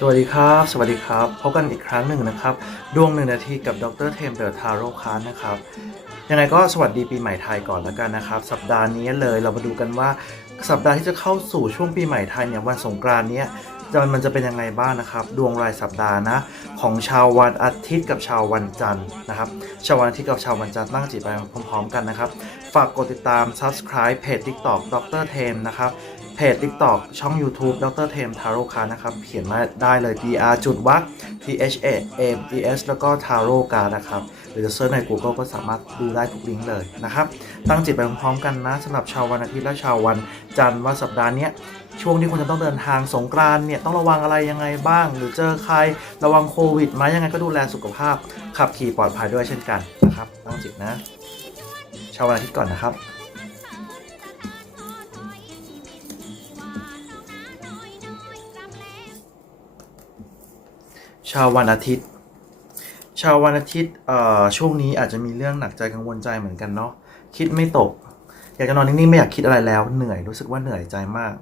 สวัสดีครับ สวัสดีครับ พบกันอีกครั้งหนึ่งนะครับ ดวงหนึ่งนาทีกับดรเทมเดอร์ทาโร่คานนะครับ ยังไงก็สวัสดีปีใหม่ไทยก่อนแล้วกันนะครับ สัปดาห์นี้เลยเรามาดูกันว่าสัปดาห์ที่จะเข้าสู่ช่วงปีใหม่ไทยเนี่ยวันสงกรานต์เนี้ยจะมันจะเป็นยังไงบ้างนะครับ ดวงรายสัปดาห์นะ ของชาววันอาทิตย์กับชาววันจันทร์นะครับ ชาววันอาทิตย์กับชาววันจันทร์ตั้งจิตไปพร้อมๆ กันนะครับ ฝากกดติดตาม subscribe เพจ TikTok ดรเทมนะครับ เพจ TikTok ช่อง YouTube ดรเทมทาโร่คานะครับ เขียนมาได้เลย dr จุดวัก t h a m e s แล้วก็ทาโร่กานะครับ หรือจะเซิร์ชใน Google ก็สามารถดูได้ทุกลิงก์เลยนะครับ ตั้งจิตไปพร้อมๆกันนะสำหรับชาววันอาทิตย์และชาววันจันทร์ว่าสัปดาห์นี้ช่วงที่คุณจะต้องเดินทางสงกรานต์เนี่ยต้องระวังอะไรยังไงบ้าง หรือเจอใครระวังโควิดไหมยังไงก็ดูแลสุขภาพ ขับขี่ปลอดภัยด้วยเช่นกันนะครับตั้งจิตนะชาววันอาทิตย์ก่อนนะครับ ชาววันอาทิตย์ ชาววันอาทิตย์เอ่อช่วงนี้อาจจะมีเรื่องหนักใจกังวลใจเหมือนกันเนาะคิดไม่ตก อยากจะนอนนิ่งๆไม่อยากคิดอะไรแล้ว เหนื่อยรู้สึกว่าเหนื่อยใจมาก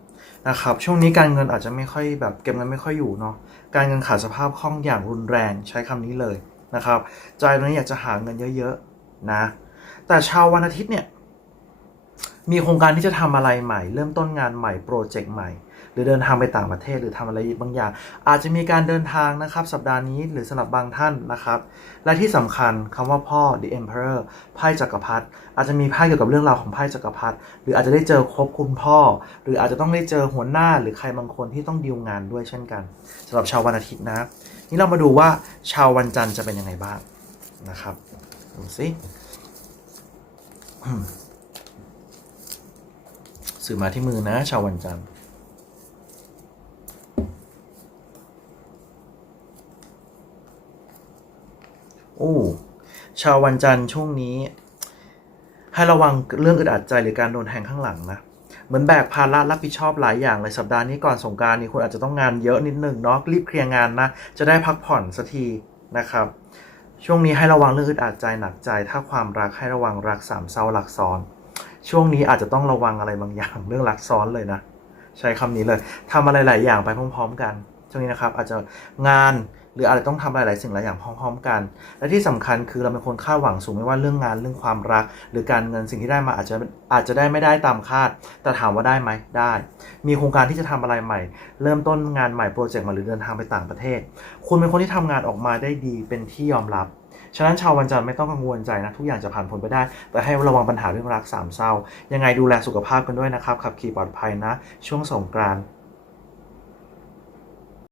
นะครับช่วงนี้การเงินอาจจะไม่ค่อยแบบเก็บเงินไม่ค่อยอยู่เนาะการเงินขาดสภาพคล่องอย่างรุนแรงใช้คำนี้เลยนะครับ ใจตอนนี้อยากจะหาเงินเยอะๆนะ แต่ชาววันอาทิตย์เนี่ย มีโครงการที่จะทำอะไรใหม่ เริ่มต้นงานใหม่โปรเจกต์ใหม่ หรือเดินทางไปต่างประเทศหรือทำอะไรบางอย่าง อาจจะมีการเดินทางนะครับ สัปดาห์นี้หรือสำหรับบางท่านนะครับ และที่สำคัญคำว่าพ่อ the emperor ไพ่จักรพรรดิอาจจะมีไพ่เกี่ยวกับเรื่องราวของไพ่จักรพรรดิหรืออาจจะได้เจอคบคุณพ่อ หรืออาจจะต้องได้เจอหัวหน้าหรือใครบางคนที่ต้องดีลงานด้วยเช่นกันสำหรับชาววันอาทิตย์นะ นี่เรามาดูว่าชาววันจันทร์จะเป็นยังไงบ้างนะครับดูสิ สื่อมาที่มือนะชาววันจันทร์โอ้ชาววันจันทร์ช่วงนี้ ให้ระวังเรื่องอึดอัดใจหรือการโดนแทงข้างหลังนะเหมือนแบกภาระรับผิดชอบหลายอย่างเลยสัปดาห์นี้ก่อนสงการนี่คุณอาจจะต้องงานเยอะนิดนึงเนาะรีบเคลียร์งานนะ จะได้พักผ่อนสักทีนะครับ ช่วงนี้ให้ระวังเรื่องอึดอัดใจหนักใจ ถ้าความรักให้ระวังรักสามเศร้ารักซ้อน ช่วงนี้อาจจะต้องระวังอะไรบางอย่างเรื่องรักซ้อนเลยนะ ใช้คำนี้เลยทำอะไรหลายอย่างไปพร้อม ๆ กัน ช่วงนี้นะครับ อาจจะงาน หรืออาจจะต้องทำหลาย ๆ สิ่งหลายอย่างพร้อม ๆ กัน และที่สำคัญคือเราเป็นคนคาดหวังสูงไม่ว่าเรื่องงานเรื่องความรัก หรือการเงินสิ่งที่ได้มาอาจจะอาจจะได้ไม่ได้ตามคาด แต่ถามว่าได้ไหมได้ มีโครงการที่จะทำอะไรใหม่ เริ่มต้นงานใหม่โปรเจกต์ใหม่หรือเดินทางไปต่างประเทศ คุณเป็นคนที่ทำงานออกมาได้ดีเป็นที่ยอมรับฉะนั้นชาววันจันทร์ไม่ต้องกังวลใจนะ ทุกอย่างจะผ่านพ้นไปได้ แต่ให้ระวังปัญหาเรื่องรักสามเศร้า ยังไงดูแลสุขภาพกันด้วยนะครับขับขี่ปลอดภัยนะ ช่วงสงกรานต์